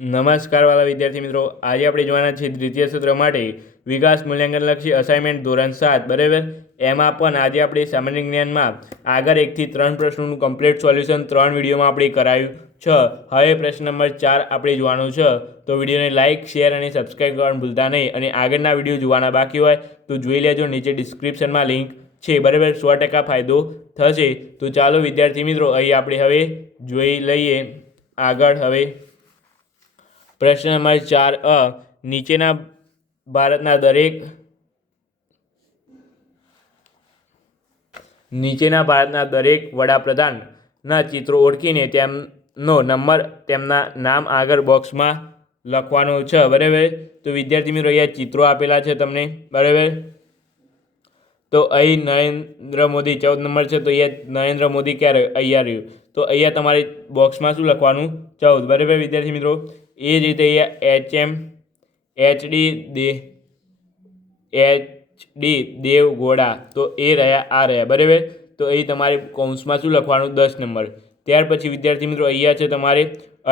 નમસ્કાર વાલા વિદ્યાર્થી મિત્રો, આજે આપણે જોવાના છીએ દ્વિતીય સત્ર માટે વિકાસ મૂલ્યાંકનલક્ષી અસાઇનમેન્ટ ધોરણ 7 બરાબર. એમાં પણ આજે આપણે સામાન્ય જ્ઞાનમાં આગળ 1 થી 3 પ્રશ્નોનું કમ્પ્લીટ સોલ્યુશન 3 વિડીયોમાં આપણે કરાયું છે. હવે પ્રશ્ન નંબર 4 આપણે જોવાનો છે. તો વિડીયોને લાઇક, શેર અને સબસ્ક્રાઈબ કરવાનું ભૂલતા નહીં. અને આગળના વિડીયો જોવાના બાકી હોય તો જોઈ લેજો, નીચે ડિસ્ક્રિપ્શનમાં લિંક છે બરાબર. 100% ફાયદો થશે. તો ચાલો વિદ્યાર્થી મિત્રો, અહીં આપણે હવે જોઈ લઈએ આગળ. હવે પ્રશ્ન નંબર 4 નીચેના ભારતના દરેક વડાપ્રધાનના ચિત્રો ઓળખીને તેમનો નંબર તેમના નામ આગળ બોક્સમાં લખવાનો છે બરાબર. તો વિદ્યાર્થી મિત્રો, અહીંયા ચિત્રો આપેલા છે તમને બરાબર. તો અહીં નરેન્દ્ર મોદી 14 નંબર છે, તો અહીંયા નરેન્દ્ર મોદી ક્યારે અહીંયા રહ્યું, તો અહીંયા તમારે બોક્સમાં શું લખવાનું? 14 બરાબર વિદ્યાર્થી મિત્રો. એ જ રીતે અહીંયા એચડી દેવગૌડા, તો એ રહ્યા આ રહ્યા બરાબર. તો અહીં તમારે કૌંસમાં શું લખવાનું? 10 નંબર. ત્યાર પછી વિદ્યાર્થી મિત્રો અહીંયા છે તમારે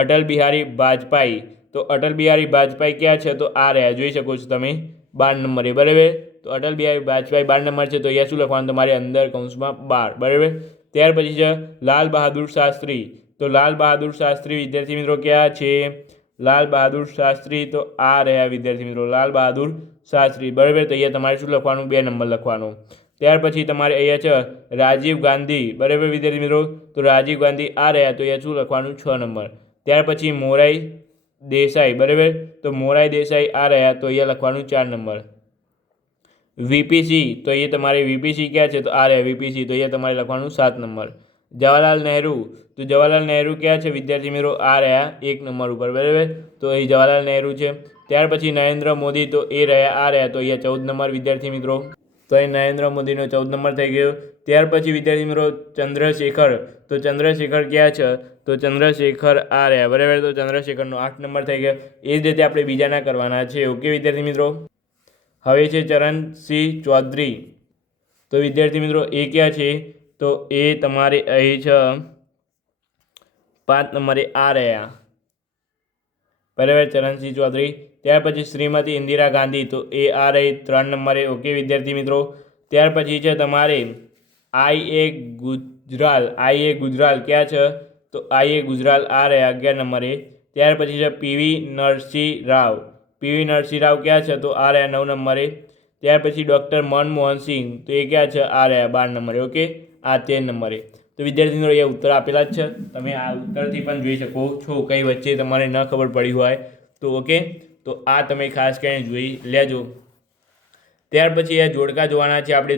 અટલ બિહારી વાજપેયી, તો અટલ બિહારી વાજપેયી ક્યાં છે? તો આ રહ્યા, જોઈ શકો છો તમે 12 નંબરે બરાબર. તો અટલ બિહારી વાજપેયી 12 નંબર છે, તો અહીંયા શું લખવાનું તમારે? અંદર કૌંસમાં 12 બરાબર. ત્યાર પછી છે લાલ બહાદુર શાસ્ત્રી, તો લાલ બહાદુર શાસ્ત્રી વિદ્યાર્થી મિત્રો ક્યાં છે? લાલ બહાદુર શાસ્ત્રી તો આ રહ્યા વિદ્યાર્થી મિત્રો, લાલ બહાદુર શાસ્ત્રી બરાબર. તો અહીંયા તમારે શું લખવાનું? 2 નંબર લખવાનું. ત્યાર પછી તમારે અહીંયા છે રાજીવ ગાંધી બરાબર વિદ્યાર્થી મિત્રો, તો રાજીવ ગાંધી આ રહ્યા, તો અહીંયા શું લખવાનું? 6 નંબર. ત્યાર પછી મોરાઈ દેસાઈ બરાબર, તો મોરાઈ દેસાઈ આ રહ્યા, તો અહીંયા લખવાનું 4 નંબર. વીપીસી, તો અહીંયા તમારે વીપીસી ક્યાં છે? તો આ રહ્યા વીપીસી, તો અહીંયા તમારે લખવાનું 7 નંબર. જવાહરલાલ નહેરુ, તો જવાહરલાલ નહેરુ ક્યાં છે વિદ્યાર્થી મિત્રો? આ રહ્યા 1 નંબર ઉપર બરાબર. તો અહીં જવાહરલાલ નહેરુ છે. ત્યાર પછી નરેન્દ્ર મોદી, તો એ રહ્યા આ રહ્યા, તો અહીંયા 14 નંબર વિદ્યાર્થી મિત્રો. તો અહીં નરેન્દ્ર મોદીનો 14 નંબર થઈ ગયો. ત્યાર પછી વિદ્યાર્થી મિત્રો ચંદ્રશેખર, તો ચંદ્રશેખર ક્યાં છે? તો ચંદ્રશેખર આ રહ્યા બરાબર. તો ચંદ્રશેખરનો 8 નંબર થઈ ગયો. એ જ રીતે આપણે બીજાના કરવાના છે. ઓકે વિદ્યાર્થી મિત્રો. હવે છે ચરણસિંહ ચૌધરી, તો વિદ્યાર્થી મિત્રો એ ક્યાં છે? તો એ તમારે અહીં છે 5 નંબરે આ રહ્યા બરાબર, ચરણસિંહ ચૌધરી. ત્યાર પછી શ્રીમતી ઇન્દિરા ગાંધી, તો એ આ રહી 3 નંબરે. ઓકે વિદ્યાર્થી મિત્રો. ત્યાર પછી છે તમારે આઈએ ગુજરાલ ક્યાં છે? તો આઈએ ગુજરાલ આ રહ્યા 11 નંબરે. ત્યાર પછી છે પીવી નરસિંહ રાવ ક્યાં છે? તો આ રહ્યા 9 નંબરે. ત્યાર પછી ડૉક્ટર મનમોહન સિંહ, તો એ ક્યાં છે? આ રહ્યા 12 નંબરે. ઓકે, આ 13 નંબરે. તો વિદ્યાર્થી મિત્રો એ ઉત્તર આપેલા જ છે, તમે આ ઉત્તરથી પણ જોઈ શકો છો. કંઈ વચ્ચે તમારે ન ખબર પડી હોય તો ઓકે, તો આ તમે ખાસ કરીને જોઈ લેજો. ત્યાર પછી આ જોડકા જોવાના છે આપણે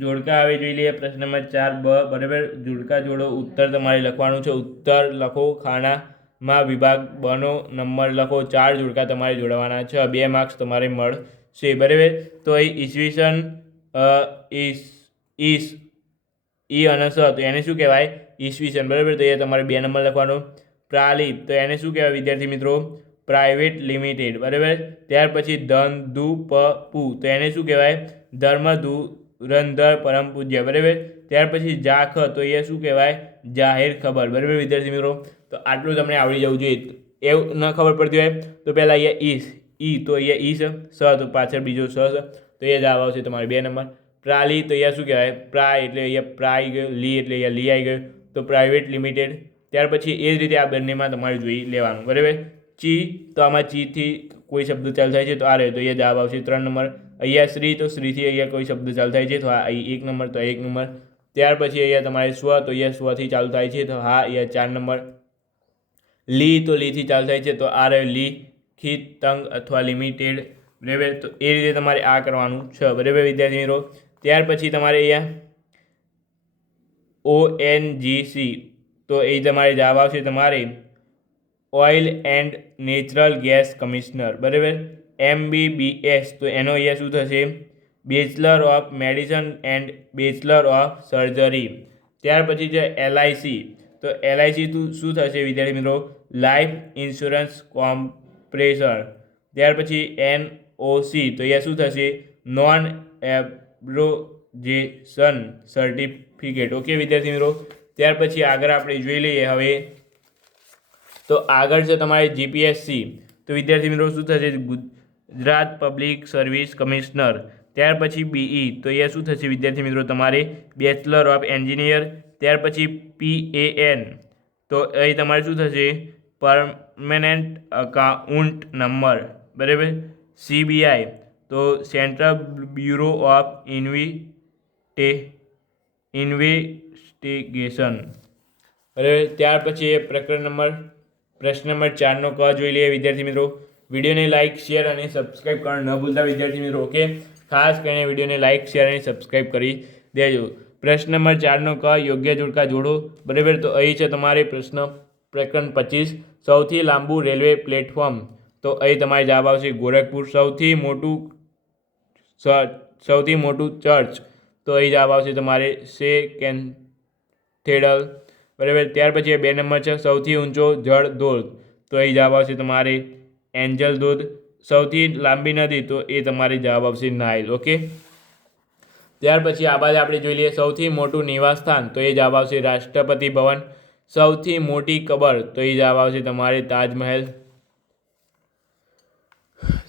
જોડકા હવે જોઈ લઈએ. પ્રશ્ન નંબર 4 બરાબર. જોડકા જોડો, ઉત્તર તમારે લખવાનું છે. ઉત્તર લખો, ખાનામાં વિભાગ બનો, નંબર લખો. 4 જોડકા તમારે જોડવાના છે, 2 માર્ક્સ તમારે મળશે બરાબર. તો અહીં ઈસવીસન ઈ અને સ, તો એને શું કહેવાય? ઈસવીસન બરાબર. તો એ તમારે 2 નંબર લખવાનો. પ્રાલિપ, તો એને શું કહેવાય વિદ્યાર્થી મિત્રો? પ્રાઇવેટ લિમિટેડ બરાબર. ત્યાર પછી ધન ધુ પુ, તો એને શું કહેવાય? ધર્મ ધુરંધર પરમ પૂજ્ય બરાબર. ત્યાર પછી જાખ, તો એ શું કહેવાય? જાહેર ખબર બરાબર વિદ્યાર્થી મિત્રો. તો આટલું તમને આવડી જવું જોઈએ. એવું ન ખબર પડતી હોય તો પહેલાં અહીંયા ઈ, તો અહીંયા ઈ છે, સ તો પાછળ બીજો સ છે, તો એ જવાબ આવશે તમારે 2 નંબર. પ્રાલી, તો અહીંયા શું કહેવાય? પ્રાય, એટલે અહીંયા પ્રાય આવી ગયો. લી એટલે અહીંયા લી આવી ગયો, તો પ્રાઇવેટ લિમિટેડ. ત્યાર પછી એ જ રીતે આ બંનેમાં તમારે જોઈ લેવાનું બરાબર. ચી, તો આમાં ચીથી કોઈ શબ્દ ચાલુ થાય છે, તો આ રહ્યો, તો અહીંયા જવાબ આવશે 3 નંબર. અહીંયા શ્રી, તો શ્રીથી અહીંયા કોઈ શબ્દ ચાલુ થાય છે, તો આ 1 નંબર, તો 1 નંબર. ત્યાર પછી અહીંયા તમારે સ્વ, તો અહીંયા સ્વથી ચાલુ થાય છે, તો હા અહીંયા 4 નંબર. લી, તો લીથી ચાલુ થાય છે, તો આ રહ્યો લી, ખિત તંગ અથવા લિમિટેડ બરાબર. તો એ રીતે તમારે આ કરવાનું છે બરાબર વિદ્યાર્થી મિત્રો. ત્યાર પછી તમારે અહીંયા ONGC, તો એ તમારે જવાબ આવશે તમારે oil and natural gas commissioner બરાબર. MBBS, તો એનો અહીંયા શું થશે? Bachelor of medicine and bachelor of surgery. ત્યાર પછી છે LIC, તો LIC શું થશે વિદ્યાર્થી મિત્રો? Life insurance corporation. ત્યાર પછી NOC, તો અહીંયા શું થશે? Non એબ્રોગેશન certificate. ઓકે વિદ્યાર્થી મિત્રો. ત્યાર પછી આગળ આપણે જોઈ લઈએ હવે તો આગળ છે તમારી જીપીએસસી, તો વિદ્યાર્થી મિત્રો શું થશે? Gujarat public service commissioner. ત્યાર પછી બીઈ, તો એ શું થશે વિદ્યાર્થી મિત્રો? તમારે બેચલર ઓફ એન્જિનિયર. ત્યાર પછી PAN, તો અહીં તમારે શું થશે? પરમેનન્ટ અકાઉન્ટ નંબર, બરાબર. CBI, તો સેન્ટ્રલ બ્યુરો ઓફ ઇન્વેસ્ટિગેશન, બરાબર. ત્યાર પછી પ્રશ્ન નંબર 4નો ક જોઈ લઈએ વિદ્યાર્થી મિત્રો. વિડીયોને લાઇક, શેર અને સબસ્ક્રાઇબ કરવાનું ન ભૂલતા વિદ્યાર્થી મિત્રો. ઓકે, ખાસ કરીને વિડીયોને લાઇક, શેર અને સબસ્ક્રાઇબ કરી દેજો. પ્રશ્ન નંબર 4નો ક, યોગ્ય જોડકા જોડો, બરાબર. તો અહીં છે તમારે પ્રકરણ 25, સૌથી લાંબુ રેલવે પ્લેટફોર્મ. તો અહીં તમારે જવાબ આવશે ગોરખપુર. સૌથી મોટું ચર્ચ, તો અહીં જવાબ આવશે તમારે કેથેડ્રલ, બરાબર. ત્યાર પછી 2 નંબર છે સૌથી ઊંચો જળ ધોધ, તો અહીં જવાબ આવશે તમારે એન્જલ ધોધ. સૌથી લાંબી નદી, તો એ તમારે જવાબ આવશે નાઇલ. ઓકે, ત્યાર પછી આ બાજુ આપણે જોઈ લઈએ સૌથી મોટું નિવાસસ્થાન, તો એ જવાબ આવશે રાષ્ટ્રપતિ ભવન. સૌથી મોટી કબર, તો એ જવાબ આવશે તમારે તાજમહેલ.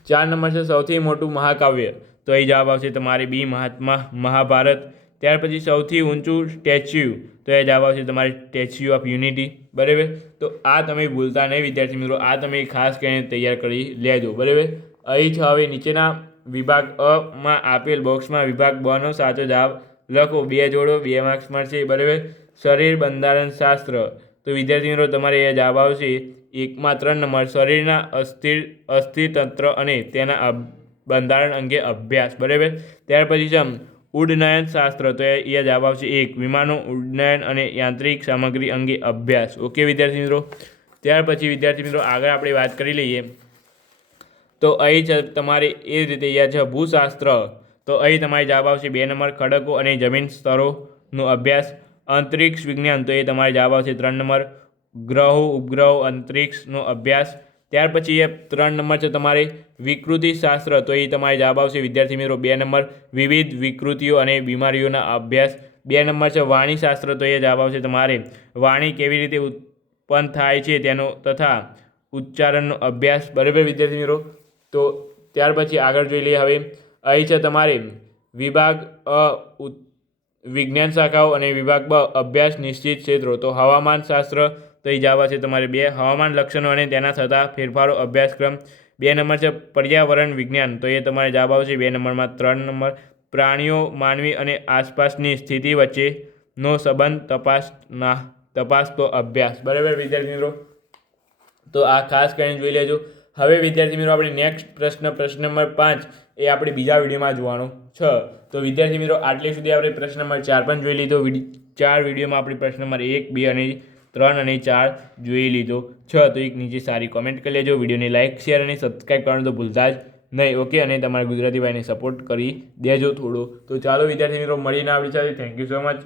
4 નંબર છે સૌથી મોટું મહાકાવ્ય, તો એ જવાબ આવશે તમારે બી મહાભારત. ત્યાર પછી સૌથી ઊંચું સ્ટેચ્યુ, તો એ જવાબ આવશે તમારે સ્ટેચ્યુ ઓફ યુનિટી, બરાબર. તો આ તમે ભૂલતા નહીં વિદ્યાર્થી મિત્રો, આ તમે ખાસ કરીને તૈયાર કરી લેજો, બરાબર. અહીં છે હવે નીચેના વિભાગ અમાં આપેલ બોક્સમાં વિભાગ બનો સાચો જવાબ લખો. 2 જોડો, 2 માર્ક્સ મળશે, બરાબર. શરીર બંધારણ શાસ્ત્ર, તો વિદ્યાર્થી મિત્રો તમારે એ જવાબ આવશે 1માં 3 નંબર, શરીરના અસ્થિતંત્ર અને તેના બંધારણ અંગે અભ્યાસ, બરાબર. ત્યાર પછી છે ઉડ્ડયન શાસ્ત્ર, તો એ જવાબ આવશે 1, વિમાનો ઉડ્ડયન અને યાંત્રિક સામગ્રી અંગે અભ્યાસ. ઓકે વિદ્યાર્થી મિત્રો. ત્યાર પછી વિદ્યાર્થી મિત્રો આગળ આપણે વાત કરી લઈએ. તો અહીં છે તમારે એ રીતે યાદ છે ભૂશાસ્ત્ર, તો અહીં તમારે જવાબ આવશે 2 નંબર, ખડકો અને જમીન સ્તરોનો અભ્યાસ. અંતરિક્ષ વિજ્ઞાન, તો એ તમારે જવાબ આવશે 3 નંબર, ગ્રહો ઉપગ્રહો અંતરિક્ષનો અભ્યાસ. ત્યાર પછી 3 નંબર છે તમારે વિકૃતિ શાસ્ત્ર, તો એ તમારે જવાબ આવશે વિદ્યાર્થી મિત્રો 2 નંબર, વિવિધ વિકૃતિઓ અને બીમારીઓના અભ્યાસ. 2 નંબર છે વાણી શાસ્ત્ર, તો એ જવાબ આવશે તમારે વાણી કેવી રીતે ઉત્પન્ન થાય છે તેનો તથા ઉચ્ચારણનો અભ્યાસ, બરાબર વિદ્યાર્થી મિત્રો. તો ત્યાર પછી આગળ જોઈ લઈએ. હવે અહીં છે તમારે વિભાગ અ વિજ્ઞાન શાખાઓ અને વિભાગ બ અભ્યાસ નિશ્ચિત ક્ષેત્રો, તો હવામાન શાસ્ત્ર, તો એ જવાબ આવશે તમારે 2, હવામાન લક્ષણો અને તેના થતા ફેરફારો અભ્યાસક્રમ. 2 નંબર છે પર્યાવરણ વિજ્ઞાન, તો એ તમારે જવાબ આવશે 2 નંબરમાં. 3 નંબર પ્રાણીઓ, માનવી અને આસપાસની સ્થિતિ વચ્ચેનો સંબંધ તપાસતો અભ્યાસ, બરાબર વિદ્યાર્થી મિત્રો. તો આ ખાસ કરીને જોઈ લેજો. હવે વિદ્યાર્થી મિત્રો આપણે નેક્સ્ટ પ્રશ્ન નંબર 5 એ આપણે બીજા વિડીયોમાં જોવાનો છે. તો વિદ્યાર્થી મિત્રો આટલી સુધી આપણે પ્રશ્ન નંબર 4 પણ જોઈ લીધો. 4 વિડીયોમાં આપણે પ્રશ્ન નંબર 1, 2 અને 3 અને 4 જોઈ લીધો છે. તો એક નીચે સારી કોમેન્ટ કરી લેજો. વિડીયોને લાઇક, શેર અને સબસ્ક્રાઈબ કરવાનું તો ભૂલતા જ નહીં. ઓકે, અને તમારા ગુજરાતી ભાઈને સપોર્ટ કરી દેજો થોડો. તો ચાલો વિદ્યાર્થી મિત્રો મળીને આપણી સાથે. Thank you so much.